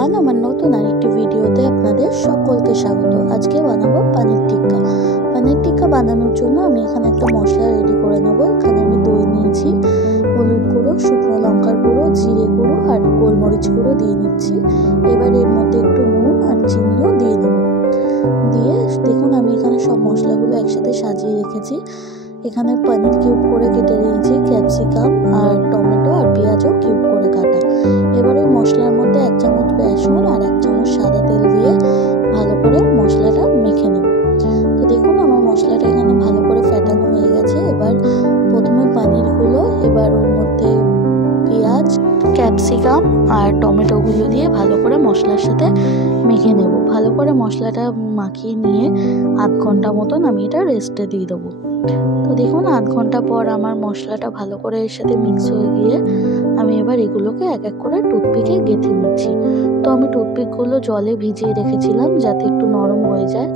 Everyone, আমার নতুন আরেকটি ভিডিওতে আপনাদের সকলকে স্বাগত। আজকে বানাবো পানির টিক্কা। পানির টিক্কা বানানোর জন্য আমি এখানে একটা মশলা রেডি করে নেব। এখানে আমি দই নিয়েছি, হলুদ গুঁড়ো, শুকনো লঙ্কার গুঁড়ো, জিরে গুঁড়ো আর গোলমরিচ গুঁড়ো দিয়ে নিচ্ছি। এবার এর মধ্যে একটু নুন আর চিনিও দিয়ে নেব। দিয়ে দেখুন আমি এখানে সব মশলাগুলো একসাথে সাজিয়ে রেখেছি। এখানে পনির কিউব করে কেটে নিয়েছি, ক্যাপসিকাম আর টমেটো আর পেঁয়াজও কিউব করে কাটা। এবার ওই মশলার মধ্যে 1 চামচ বেসন আর 1 চামচ সাদা তেল দিয়ে ভালো করে মশলাটা মেখে নেব। তো দেখুন আমার মশলাটা এখানে ভালো করে ফেটানো হয়ে গেছে। এবার প্রথমে পনিরগুলো এবার ওর মধ্যে পেঁয়াজ, ক্যাপসিকাম আর টমেটোগুলো দিয়ে ভালো করে মশলার সাথে মেখে নেব। ভালো করে মশলাটা মাখিয়ে নিয়ে আধ ঘন্টা মতন আমি এটা রেস্টে দিয়ে দেবো। তো দেখুন আধ ঘন্টা পর আমার মশলাটা ভালো করে এর সাথে মিক্স হয়ে গিয়ে আমি এবার এগুলোকে এক এক করে টুথপিকে গেঁথে নিচ্ছি। তো আমি টুথপিকগুলো জলে ভিজিয়ে রেখেছিলাম যাতে একটু নরম হয়ে যায়।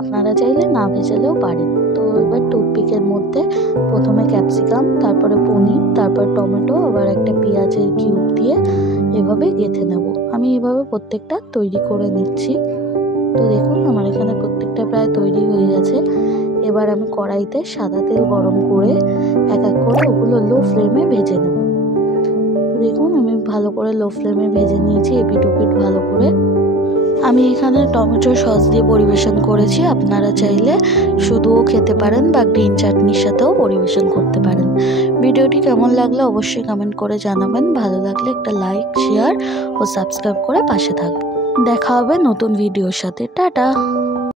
আপনারা চাইলে না ভেজালেও পারেন। তো এবার টুথপিকের মধ্যে প্রথমে ক্যাপসিকাম, তারপরে পনির, তারপর টমেটো, আবার একটা পেঁয়াজের কিউব দিয়ে এভাবে গেঁথে নেব। আমি এভাবে প্রত্যেকটা তৈরি করে নিচ্ছি। তো দেখুন আমার এখানে প্রত্যেকটা প্রায় তৈরি হয়ে গেছে। এবার আমি কড়াইতে সাদা তেল গরম করে এক এক করে ওগুলো লো ফ্লেমে ভেজে নেব। তো দেখুন আমি ভালো করে লো ফ্লেমে ভেজে নিয়েছি এপিট ওপিট ভালো করে। আমি এখানে টমেটো সস দিয়ে পরিবেশন করেছি। আপনারা চাইলে শুধুও খেতে পারেন বা গ্রিন চাটনির সাথেও পরিবেশন করতে পারেন। ভিডিওটি কেমন লাগলো অবশ্যই কমেন্ট করে জানাবেন। ভালো লাগলে একটা লাইক, শেয়ার ও সাবস্ক্রাইব করে পাশে থাকবেন। দেখা হবে নতুন ভিডিওর সাথে। টাটা।